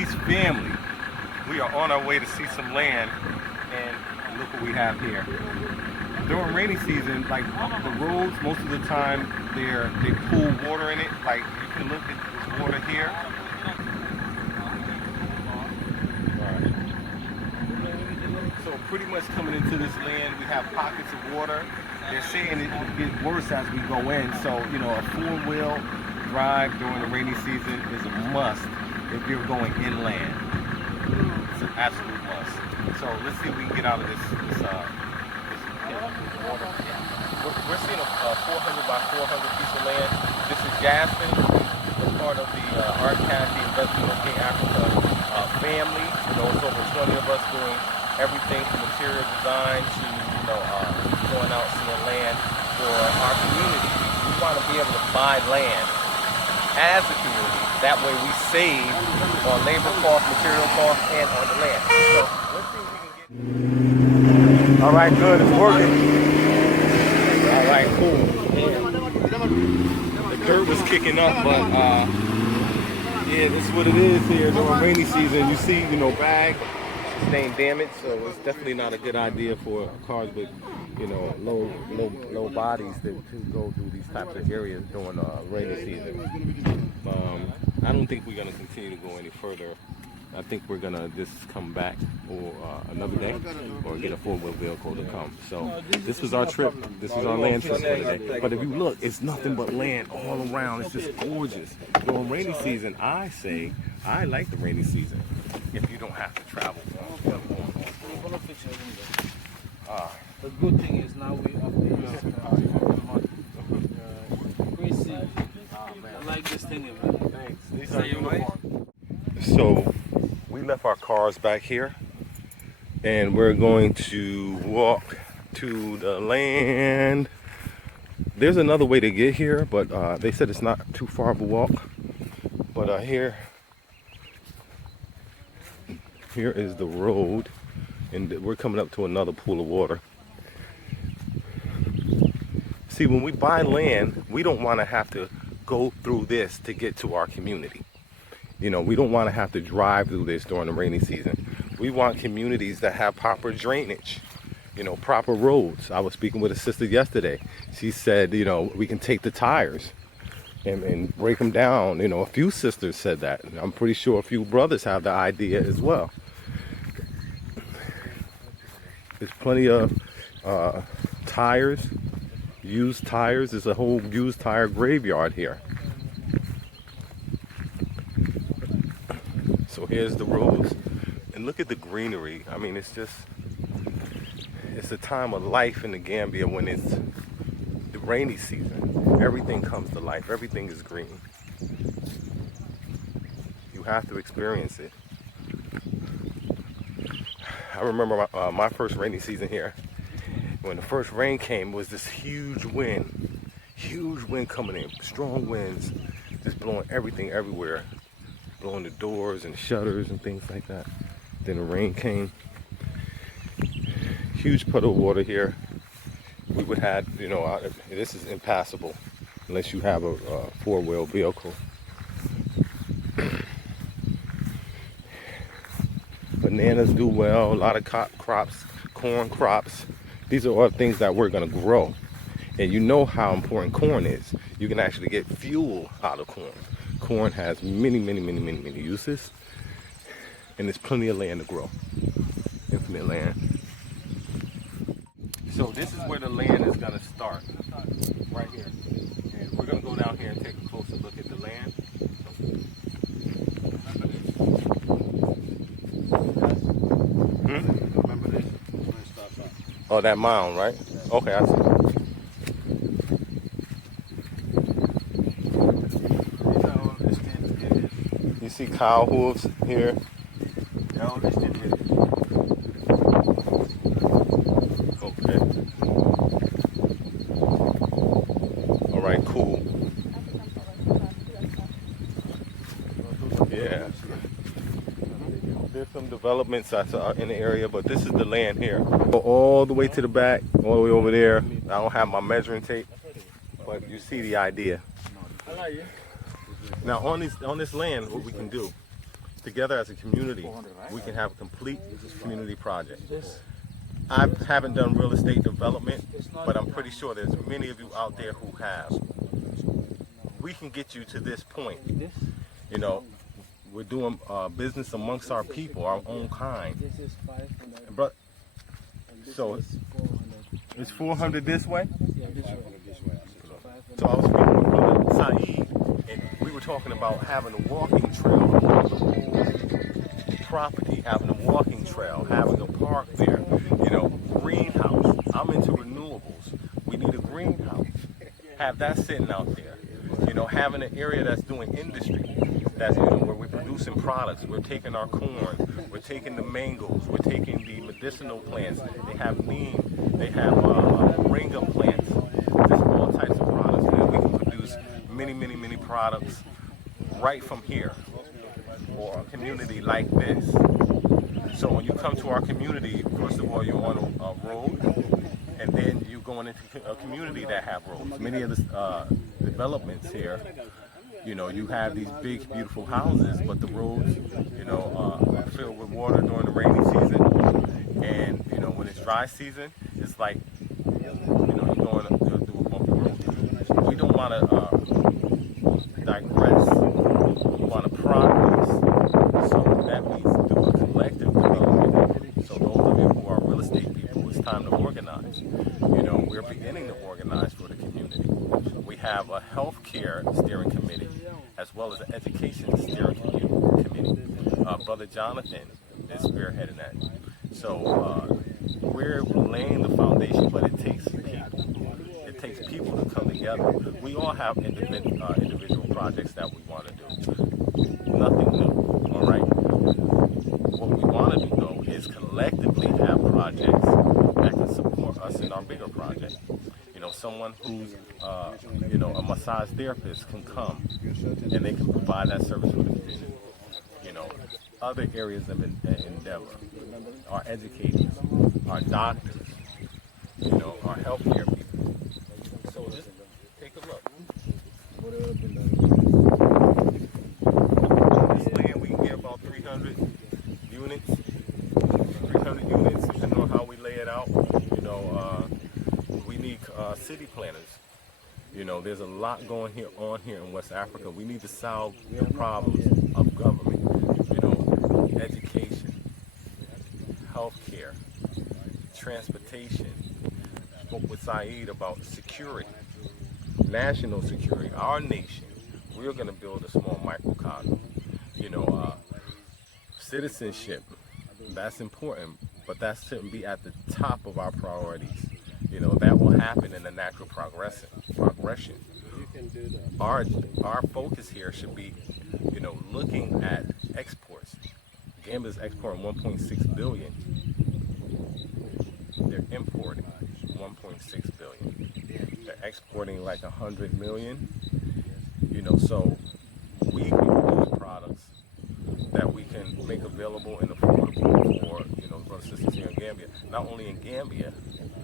Kwesi's family. We are on our way to see some land, and look what we have here. During rainy season, like the roads, most of the time they pool water in it. Like you can look at this water here. So pretty much coming into this land, we have pockets of water. They're saying it will get worse as we go in. So, you know, a four-wheel drive during the rainy season is a must if you're going inland. It's an absolute must. So let's see if we can get out of this water. We're seeing a 400 by 400 piece of land. This is Jasmine, a part of the Art County Investment OK Africa family. You know, it's over 20 of us doing everything from material design to, you know, going out seeing land for our community. We want to be able to buy land as a community. That way we save on labor costs, material costs, and on the land. So let's see if we can get... All right, good, it's working. All right, cool. The dirt was kicking up, but yeah, this is what it is here during rainy season. You see, you know, bag sustain damage, so it's definitely not a good idea for cars with, you know, low bodies to go through these types of areas during rainy season. I don't think we're gonna continue to go any further. I think we're gonna just come back or another day, or get a four-wheel vehicle to come. So this was our trip. This was our land trip for today. But if you look, it's nothing but land all around. It's just gorgeous. During rainy season, I say I like the rainy season if you don't have to travel. The good thing is now we have Kwesi. I like this thing, man. Thanks. These are uniforms. So we left our cars back here, and we're going to walk to the land. There's another way to get here, but they said it's not too far of a walk. But here is the road, and we're coming up to another pool of water. See, when we buy land, we don't want to have to go through this to get to our community. You know, we don't want to have to drive through this during the rainy season. We want communities that have proper drainage, you know, proper roads. I was speaking with a sister yesterday. She said, you know, we can take the tires and break them down. You know, a few sisters said that. And I'm pretty sure a few brothers have the idea as well. There's plenty of tires, used tires. There's a whole used tire graveyard here. So here's the roads, and look at the greenery. I mean, it's a time of life in the Gambia when it's the rainy season. Everything comes to life. Everything is green. You have to experience it. I remember my first rainy season here. When the first rain came, it was this huge wind coming in, strong winds, just blowing everything everywhere. Blowing the doors and shutters and things like that. Then the rain came. Huge puddle of water here. We would have, you know, this is impassable unless you have a four-wheel vehicle. Bananas do well. A lot of crops, corn crops. These are all things that we're gonna grow. And you know how important corn is. You can actually get fuel out of corn. Corn has many uses, and there's plenty of land to grow. Infinite land. So this is where the land is going to start, right here. And we're going to go down here and take a closer look at the land. Remember this? Oh, that mound, right? Okay, I see. See cow hooves here. Okay. All right, cool. Yeah. There's some developments that's in the area, but this is the land here. Go all the way to the back, all the way over there. I don't have my measuring tape, but you see the idea. Now on this land, what we can do, together as a community, we can have a complete community project. I haven't done real estate development, but I'm pretty sure there's many of you out there who have. We can get you to this point. You know, we're doing business amongst our people, our own kind. But so it's 400 this way. So I was speaking with Brother Saeed, and we were talking about having a walking trail property, having a walking trail, having a park there. You know, greenhouse. I'm into renewables. We need a greenhouse. Have that sitting out there. You know, having an area that's doing industry, that's, you know, where we're producing products. We're taking our corn, we're taking the mangoes, we're taking the medicinal plants. They have neem, they have moringa plants. There's all types of products, and we can produce many products right from here, or a community like this. So when you come to our community, first of all, you're on a road, and then you're going into a community that have roads. Many of the developments here, you know, you have these big, beautiful houses, but the roads, you know, are filled with water during the rainy season. And, you know, when it's dry season, it's like, you know, you're going to do a bumpy road. We don't want to digress. We want to progress. So that means do a collective development. So those of you who are real estate people, it's time to organize. You know, we're beginning to organize for the community. We have a healthcare steering committee, as well as an education steering committee. Brother Jonathan is spearheading that. So we're laying the foundation, but it takes people. It takes people to come together. We all have individual projects that we want to do. Nothing new, all right? What we want to do, though, is collectively have projects that can support us in our bigger project. You know, someone who's, you know, a massage therapist can come and they can provide that service for the community. You know, other areas of endeavor, our educators, our doctors, you know, our healthcare people. So just take a look. This land, we can get about 300 units. 300 units, depending on how we lay it out. You know, we need city planners. You know, there's a lot going on here in West Africa. We need to solve the problems of government. You know, education, healthcare, transportation. Spoke with Saeed about security, national security, our nation. We're going to build a small microcosm. You know, citizenship, that's important, but that shouldn't be at the top of our priorities. You know, that will happen in the natural progression. Our focus here should be, you know, looking at exports. Gambia's exporting 1.6 billion. They're importing 1.6 billion. They're exporting like 100 million. You know, so we can produce products that we can make available and affordable for, you know, brothers and sisters here in Gambia. Not only in Gambia,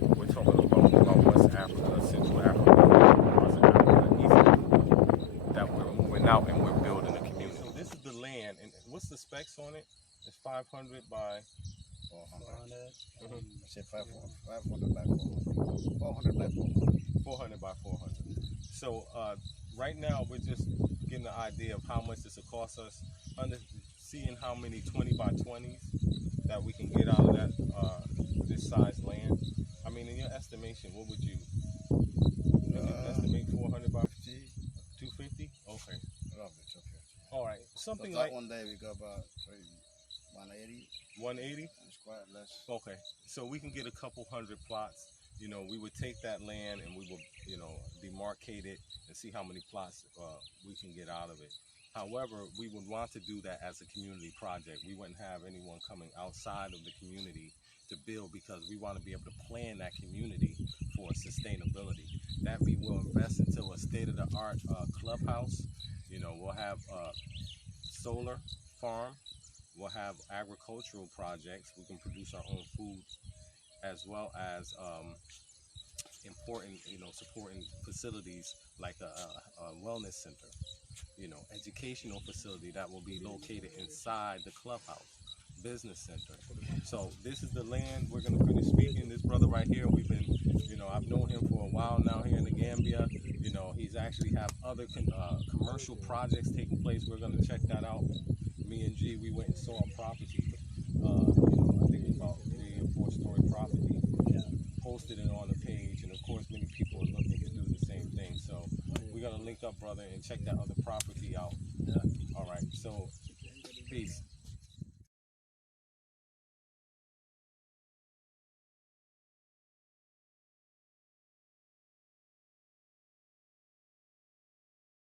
we're talking about West Africa, Central Africa, Northern Africa, East Africa, that we're moving out and we're building a community. So this is the land, and what's the specs on it? It's 500 by 400. I said 500 by 400. 400 by 400. 400 by 400. So right now we're just getting an idea of how much this will cost us, seeing how many 20 by 20s that we can get out of that this size land. I mean, in your estimation, what would you estimate? 400 by 250? Okay. Roughly 250. All right. Something But like that one day we got about 180. 180? It's quite less. Okay. So we can get a couple hundred plots. You know, we would take that land and we would, you know, demarcate it and see how many plots we can get out of it. However, we would want to do that as a community project. We wouldn't have anyone coming outside of the community to build, because we want to be able to plan that community for sustainability. That means we'll invest into a state-of-the-art clubhouse. You know, we'll have a solar farm. We'll have agricultural projects. We can produce our own food, as well as important, you know, supporting facilities like a wellness center. educational facility that will be located inside the clubhouse business center. So this is the land. We're going to finish speaking. This brother right here, we've been, I've known him for a while now here in the Gambia. He's actually have other commercial projects taking place. We're going to check that out. Me and G, we went and saw a property. I think it's about 3 or 4 story property. Posted it on the page, and of course many people are looking to do the same thing. So we're going to link up, brother, and check that other property out. All right. So peace.